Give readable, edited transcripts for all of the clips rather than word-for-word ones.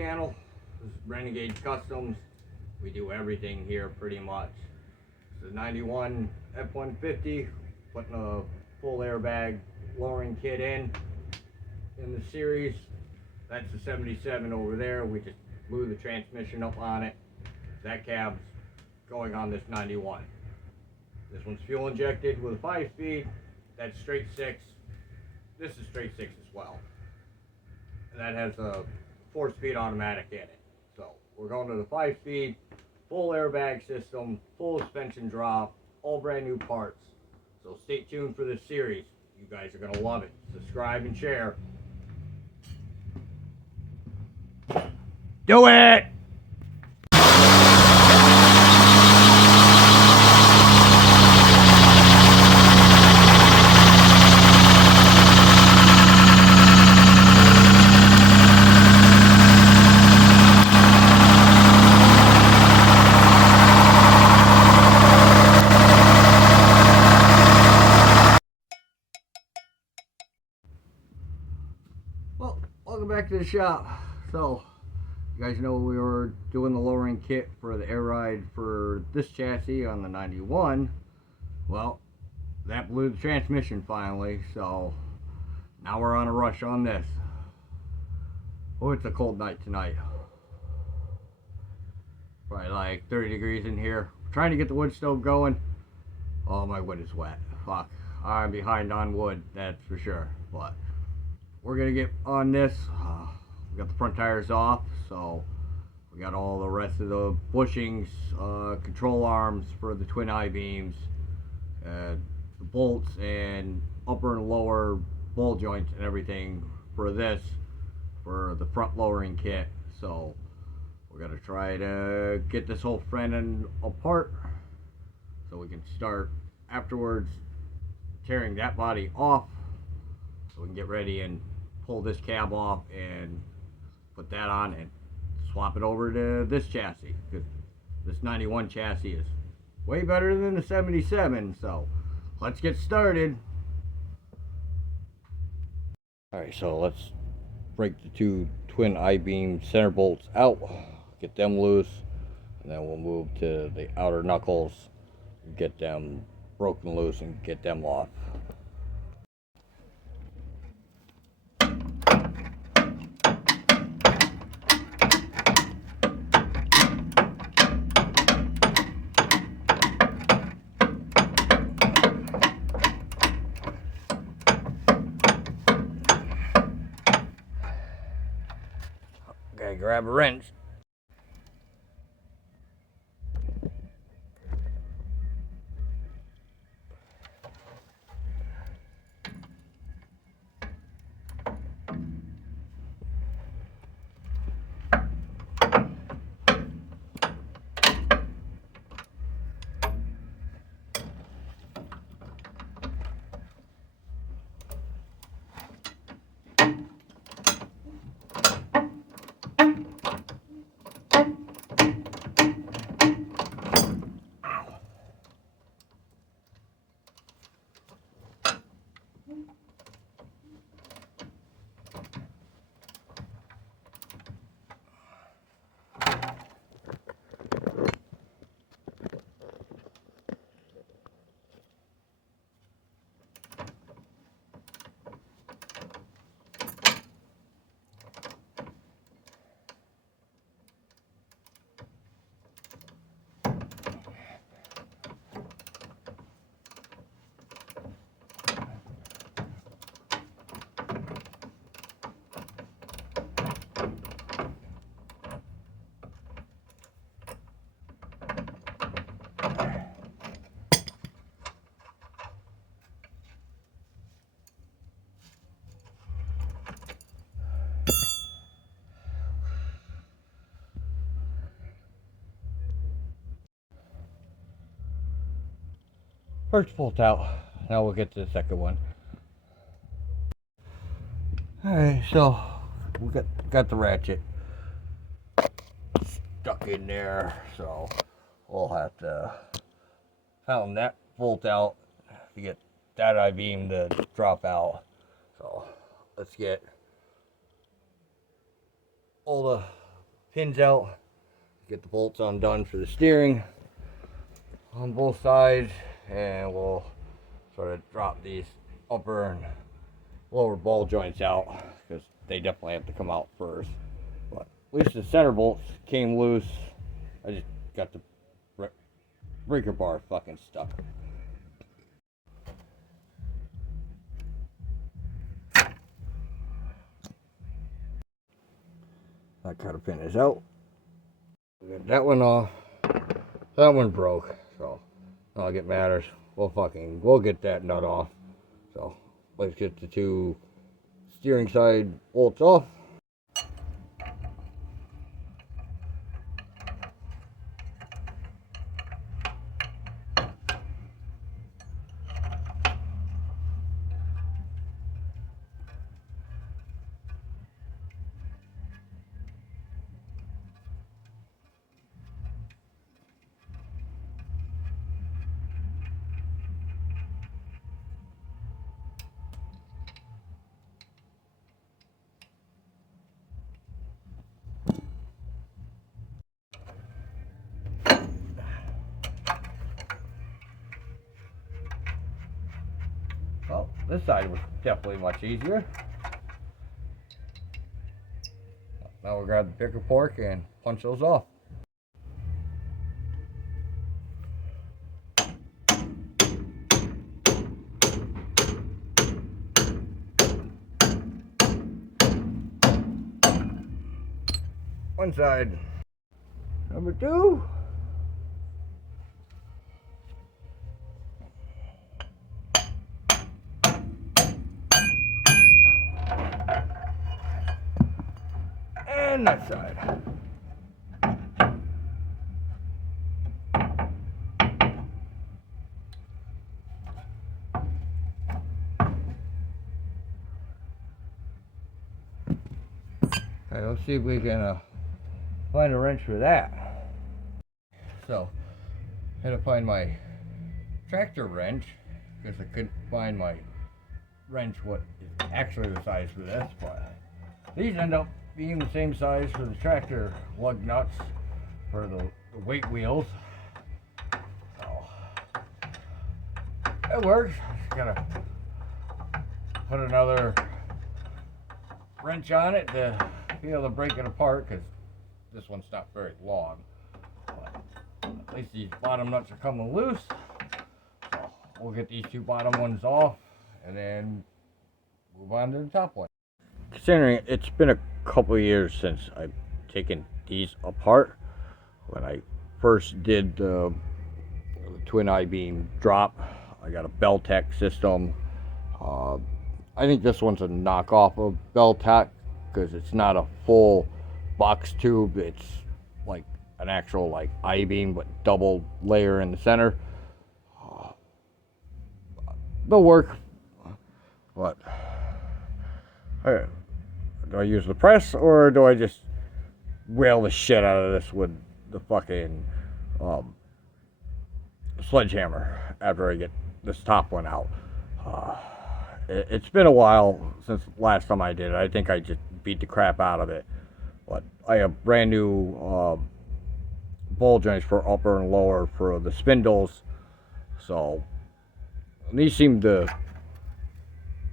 channel. This is Renegade Customs. We do everything here pretty much. It's a 91 F-150, putting a full airbag lowering kit in the series. That's the 77 over there. We just blew the transmission up on it. That cab's going on this 91. This one's fuel injected with a 5-speed. That's straight 6. This is straight 6 as well. And that has a 4-speed automatic in it. So we're going to the 5-speed, full airbag system, full suspension drop, all brand new parts. So stay tuned for this series. You guys are going to love it. Subscribe and share. Do it! Well, welcome back to the shop. So, you guys know we were doing the lowering kit for the air ride for this chassis on the 91. Well, that blew the transmission finally, so now we're on a rush on this. Oh, it's a cold night tonight. Probably like 30 degrees in here. Trying to get the wood stove going. Oh, my wood is wet. Fuck. I'm behind on wood, that's for sure. But we're gonna get on this. We got the front tires off, so we got all the rest of the bushings, control arms for the twin I-beams, the bolts and upper and lower ball joints and everything for this, for the front lowering kit. So we're gonna try to get this whole front end apart so we can start afterwards tearing that body off, so we can get ready and pull this cab off and put that on and swap it over to this chassis, because this 91 chassis is way better than the 77. So let's get started. Alright, so let's break the two twin I-beam center bolts out, get them loose, and then we'll move to the outer knuckles, get them broken loose and get them off. Okay, grab a wrench. First bolt out. Now we'll get to the second one. Alright, so we got the ratchet stuck in there, so we'll have to pound that bolt out to get that I-beam to drop out. So let's get all the pins out, get the bolts undone for the steering on both sides, and we'll sort of drop these upper and lower ball joints out because they definitely have to come out first. But at least the center bolts came loose. I just got the breaker bar fucking stuck. That kind of pin is out. Get that one off. That one broke, so not like it matters. We'll get that nut off. So let's get the two steering side bolts off. Well, this side was definitely much easier. Now we'll grab the picker fork and punch those off. One side. Number two. And that side. Okay, let's see if we can find a wrench for that. So, I had to find my tractor wrench because I couldn't find my wrench what is actually the size for this, but these end up being the same size for the tractor lug nuts for the weight wheels. So it works. Just gotta put another wrench on it to be able to break it apart because this one's not very long. But at least these bottom nuts are coming loose. So we'll get these two bottom ones off and then move on to the top one. Considering it's been a couple of years since I've taken these apart. When I first did the twin I-beam drop, I got a Beltec system. I think this one's a knockoff of Beltec because it's not a full box tube. It's like an actual like I-beam but double layer in the center. They'll work, but do I use the press or do I just whale the shit out of this with the fucking sledgehammer after I get this top one out? It's been a while since last time I did it. I think I just beat the crap out of it. But I have brand new ball joints for upper and lower for the spindles. So these seem to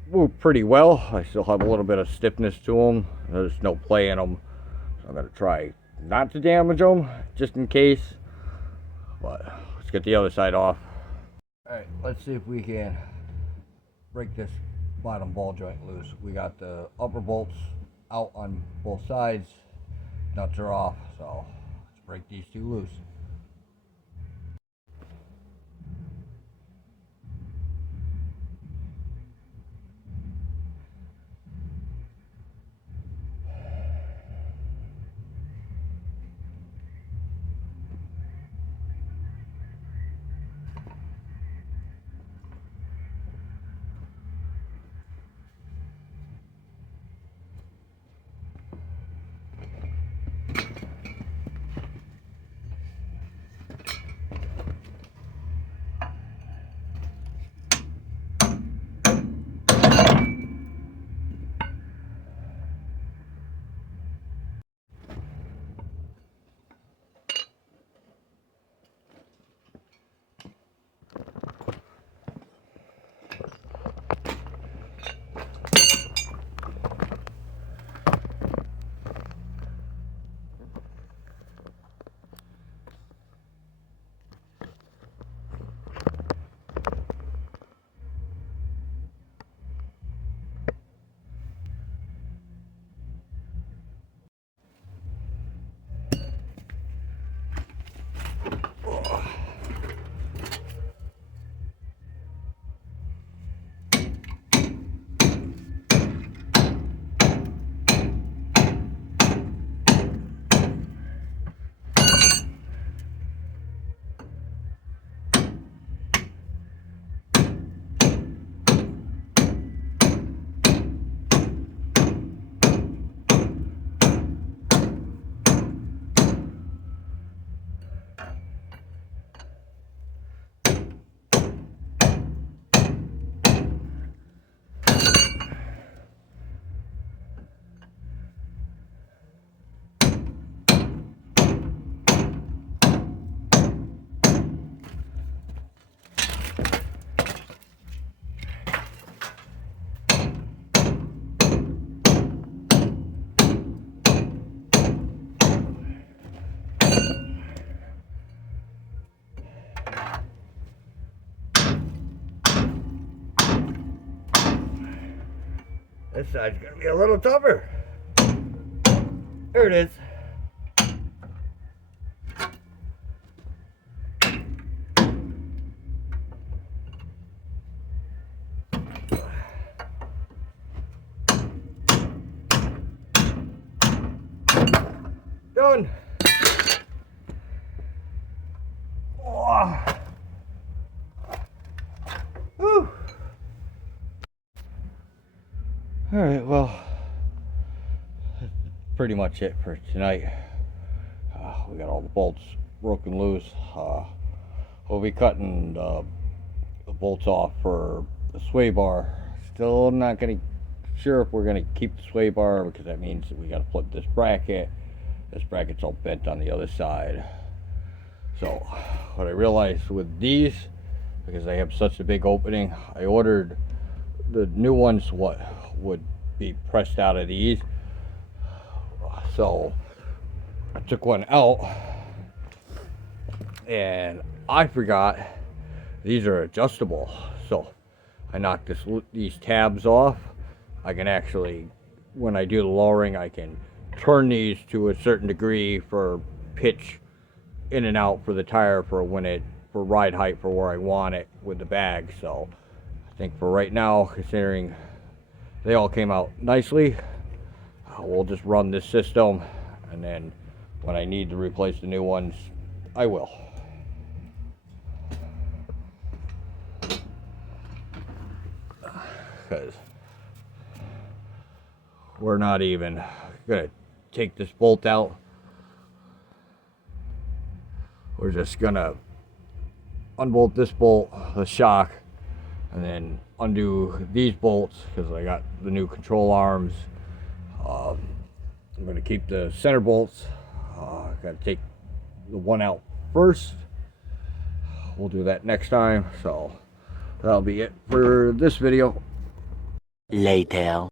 move pretty well. I still have a little bit of stiffness to them. There's no play in them. So I'm going to try not to damage them just in case. But let's get the other side off. Alright, let's see if we can break this bottom ball joint loose. We got the upper bolts out on both sides. Nuts are off, so let's break these two loose. This side's gonna be a little tougher. There it is. Done. Oh. Whew. All right, well, that's pretty much it for tonight. We got all the bolts broken loose. We'll be cutting the bolts off for the sway bar. Still not gonna sure if we're gonna keep the sway bar, because that means that we got to put this bracket. This bracket's all bent on the other side. So what I realized with these, because they have such a big opening, I ordered the new ones what would be pressed out of these. So I took one out and I forgot these are adjustable. So I knocked these tabs off. I can actually, when I do the lowering, I can turn these to a certain degree for pitch in and out for the tire for for ride height for where I want it with the bag. So I think for right now, considering they all came out nicely, we'll just run this system, and then when I need to replace the new ones, I will. Because we're not even gonna take this bolt out. We're just gonna unbolt this bolt, the shock, and then undo these bolts because I got the new control arms. I'm gonna keep the center bolts. Gotta take the one out first. We'll do that next time. So that'll be it for this video. Later.